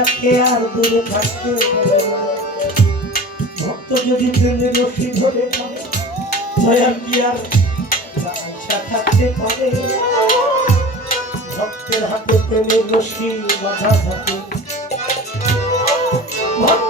ডাকে আর দূরে থাকতে ভক্ত যদি প্রেমের রশি ধরে দয়া কি আর আশা থাকতে পারে? ভক্তের হাতে প্রেমের রশি বাধা থাকে। ভক্তের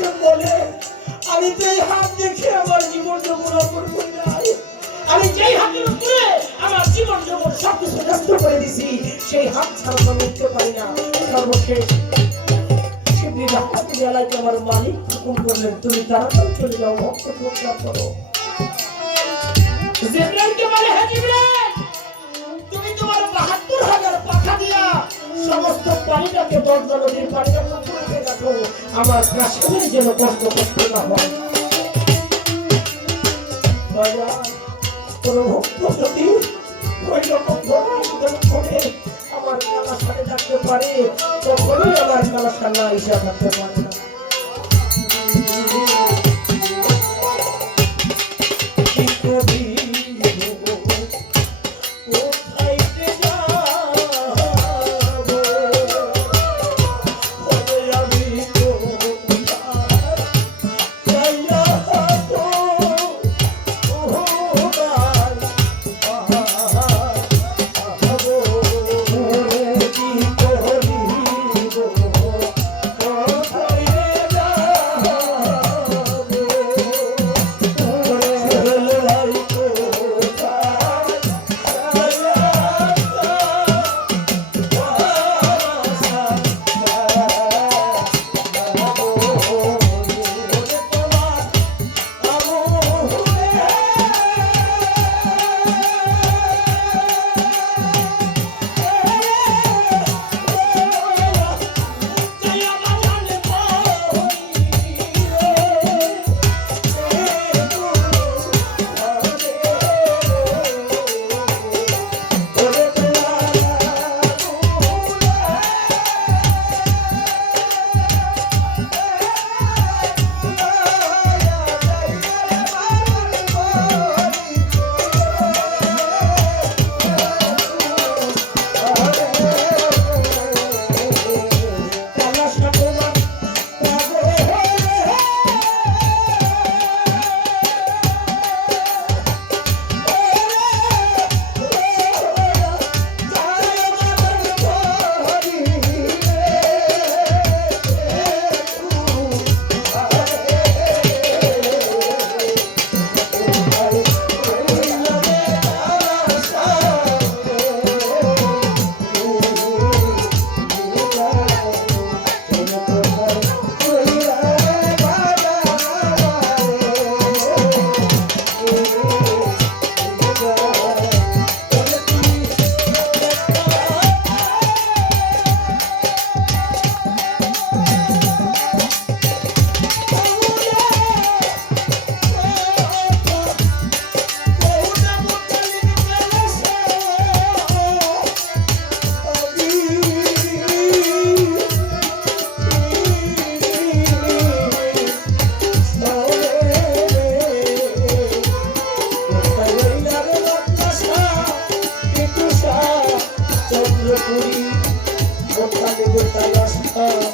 কাশেম বলে, আমি তো এই হাত দেখে আমার জীবন যখন অর্পণ করি আমি যেই হাতের উপরে আমার জীবন যখন সবকিছু নষ্ট করে দিছি, সেই হাত ছাড়া তো উঠতে পারি না। সর্বশেষ আমার মালিক করলেন, তুমি তাড়াতাড়ি চলে যাও, ভক্ত প্রচার করো। জিব্রাইলকে বলে, হে জিব্রাইল সমস্ত পানিটাকে দরজা নদীর পানিটা পুরোকে রাখো আমার যেন কষ্ট কষ্ট না হয়। কোনো ভক্ত যদি ওই রকম আমার কালা সাথে থাকতে পারে, তখনই আমার কালা হিসাব থাকতে পারে চন্দ্রপুরী কোথায় কোথায় আসা